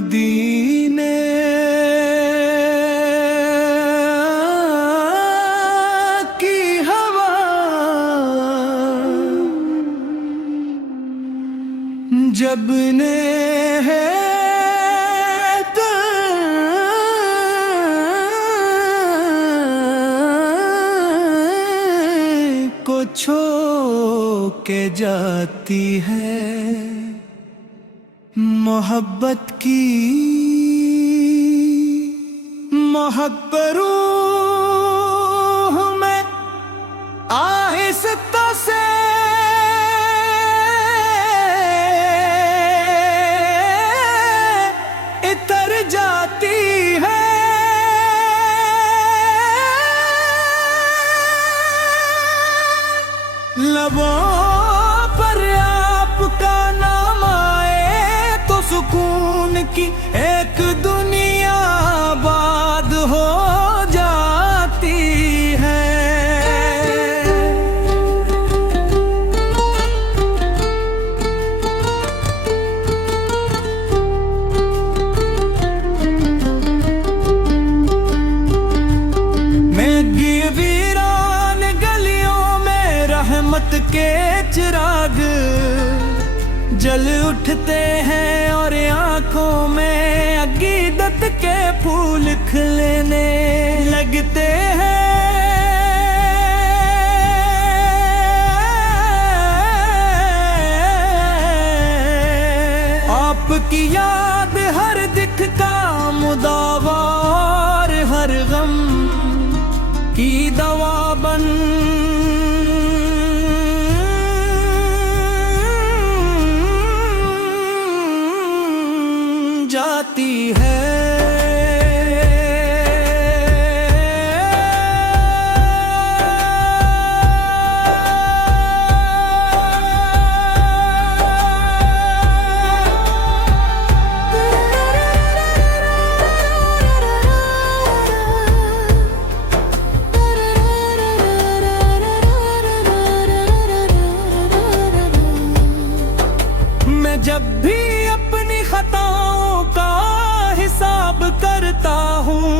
मदीने की हवा जब ने है को छो के जाती है मोहब्बत की महक रूह में आहिस्ता से इतर जाती है। लबों पर आपका नाम आए तो सुकून की एक दुनिया आबाद हो जाती है। महंगी वीरान गलियों में रहमत के चिराग जल उठते हैं और आंखों में अकीदत के फूल खिलने लगते हैं। आपकी याद हर दिख का मुदावा और हर गम की दवा बन जाती है। मैं जब भी अपनी खताओं का हिसाब करता हूँ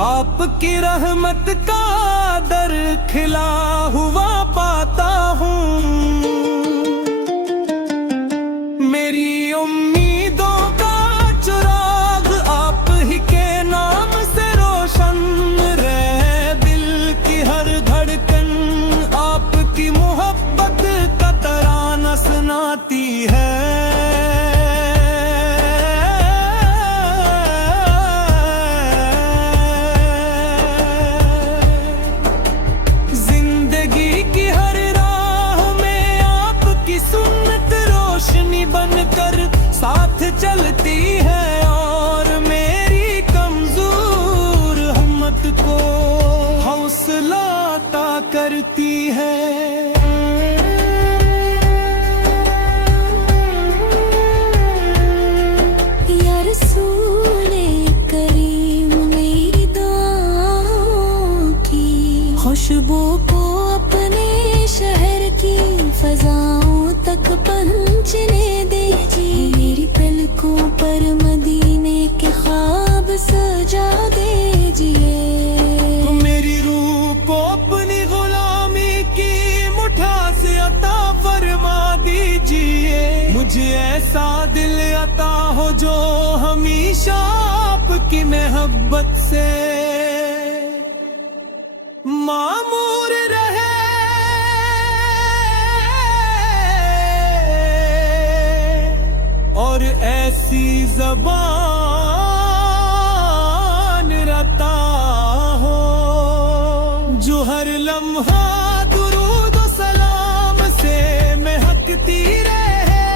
आपकी रहमत का दर खिला हुआ पाता हूँ। मेरी उम्मीदों का चिराग आप ही के नाम से रोशन रहे। दिल की हर धड़कन आपकी मोहब्बत का तराना सुनाती है। जिंदगी की हर राह में आपकी सुन्नत रोशनी बनकर साथ चलती है और मेरी कमजोर हिम्मत को हौसला अता करती है। खुशबू को अपने शहर की फजाओं तक पहुंचने दीजिए। मेरी पलकों पर मदीने के ख्वाब सजा दीजिए। मेरी रूह को अपनी गुलामी की मुठा से अता फरमा दीजिए। मुझे ऐसा दिल अता हो जो हमेशा आपकी मोहब्बत से मामूर रहे। और ऐसी ज़बान रता हो जो हर लम्हा दुरूद और सलाम से महकती रहे।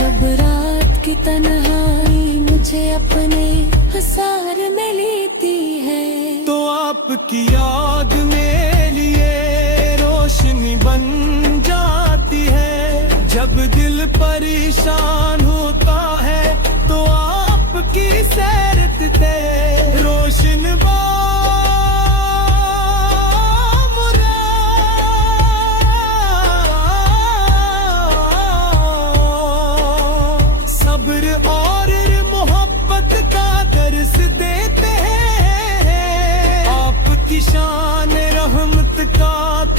जब रात की तन्हाई मुझे अपने हसार में लेती है तो आपकी याद मेरे लिए रोशनी बन जाती है। जब दिल परेशान होता है तो आपकी सैरते रोशन सब्र और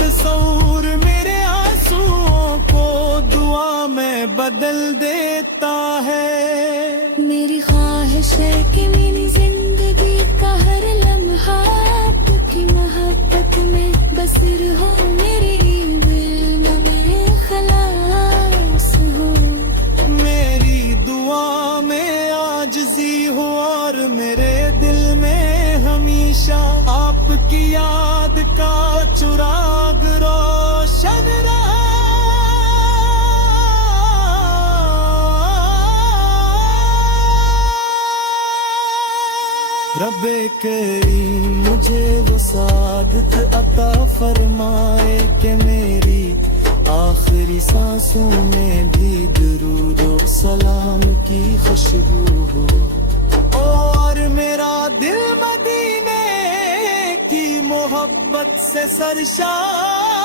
तस्वूर मेरे आंसुओं को दुआ में बदल देता है। मेरी ख्वाहिश है कि मेरी जिंदगी का हर लम्हा आपकी मोहब्बत में बसर हो, मेरी दिल में खलास हो। मेरी दुआ में आजिज़ी हो और मेरे दिल में हमेशा आपकी याद का चिराग रोशन रहा। रब्बे करीम मुझे वो सादत अता फरमाए कि मेरी आखिरी सांसों में भी दुरूद और सलाम की खुशबू हो, और मेरा दिल मदीने की मोहब्बत से सरशार